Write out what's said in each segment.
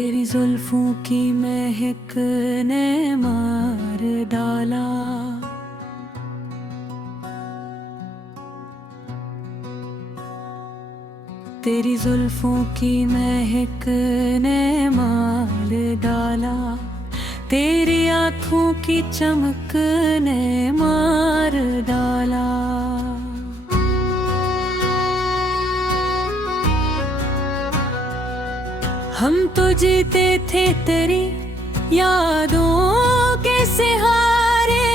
तेरी जुल्फों की महक ने मार डाला। तेरी जुल्फों की महक ने मार डाला। तेरी आँखों की चमक ने मार डाला। हम तो जीते थे तेरी यादों के सहारे।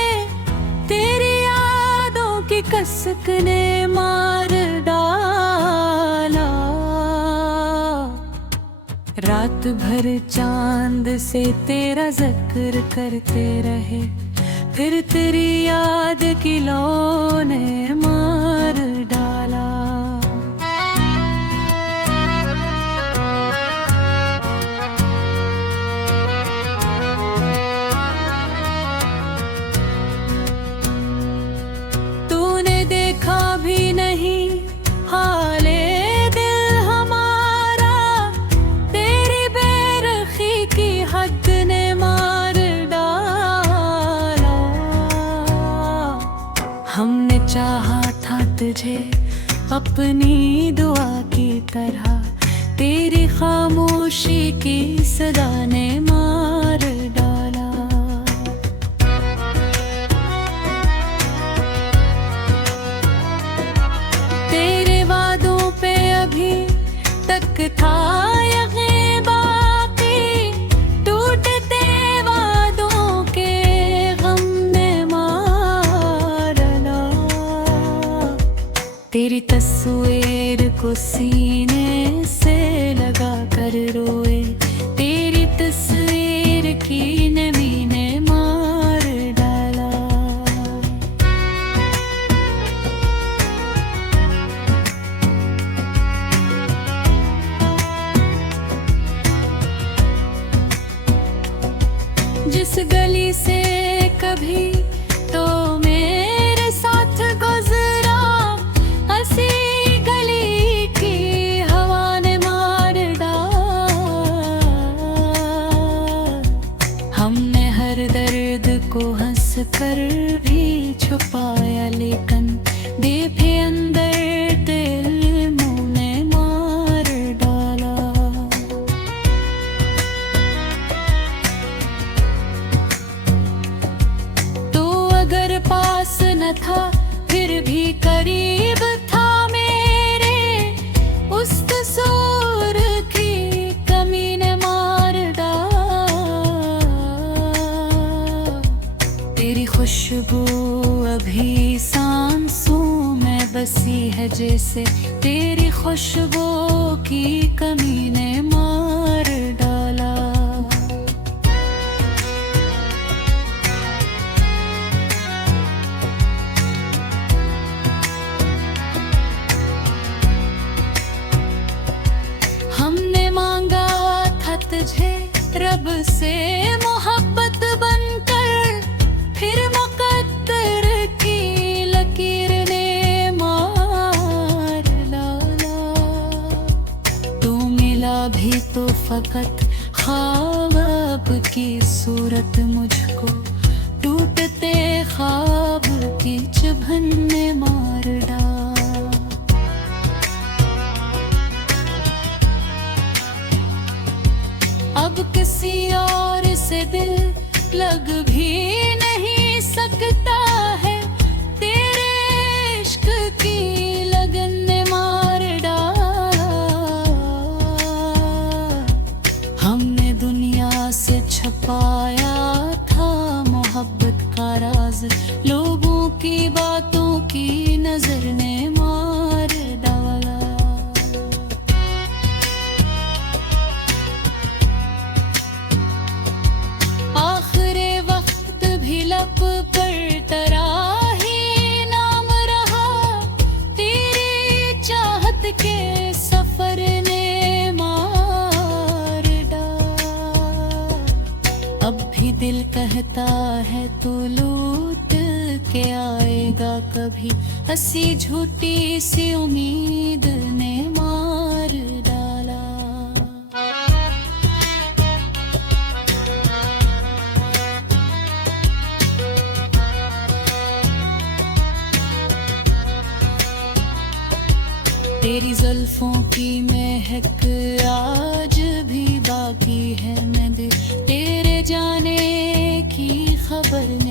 तेरी यादों की कसक ने मार डाला। रात भर चांद से तेरा जिक्र करते रहे, फिर तेरी याद की लौ ने मार डाला। तूने देखा भी नहीं हाले दिल हमारा। तेरी बेरखी की हद ने मार डाला। हमने चाहा था तुझे अपनी दुआ की तरह। तेरी खामोशी की सदा ने मार डाला। तेरे वादों पे अभी तक था यकीन बाकी। टूटते वादों के गम ने मार डाला। तेरी तस्वीर को सीने से लगा कर रोए। तेरी तस्वीर की नमी ने मार डाला। जिस गली से कभी तो मेरे साथ गुजरा, हंसी गली की हवा ने मार डाला। हमने हर दर्द को हंस कर भी छुपाया, लेकिन देखे अंदर दिल मुंह ने मार डाला। अगर पास न था फिर भी करीब था मेरे। उस कसूर की कमी ने मार डाला। तेरी खुशबू अभी सांसों में बसी है जैसे। तेरी खुशबू की कमी ने मार डाला। हमने मांगा था तुझे रब से मोहब्बत बनकर, फिर मुकद्दर की लकीर ने मार डाला। तू मिला भी तो फकत ख्वाब की सूरत मुझको। टूटते ख्वाब की चुभन ने मार डाला। अब किसी और से दिल लग भी नहीं सकता है। तेरे इश्क की लगन ने मार डाला। हमने दुनिया से छुपाया था मोहब्बत का राज। लोगों की बातों की नजर ने मार डाला। आखिरे वक्त भी लब पर तेरा ही नाम रहा। तेरी चाहत के सफर ने मार डाला। अब भी दिल कहता है तू लूट के आएगा कभी। हंसी झूठी सी उम्मीद ने मार डाला। तेरी जुल्फों की महक आज भी बाकी है, मैं तेरे जाने की खबर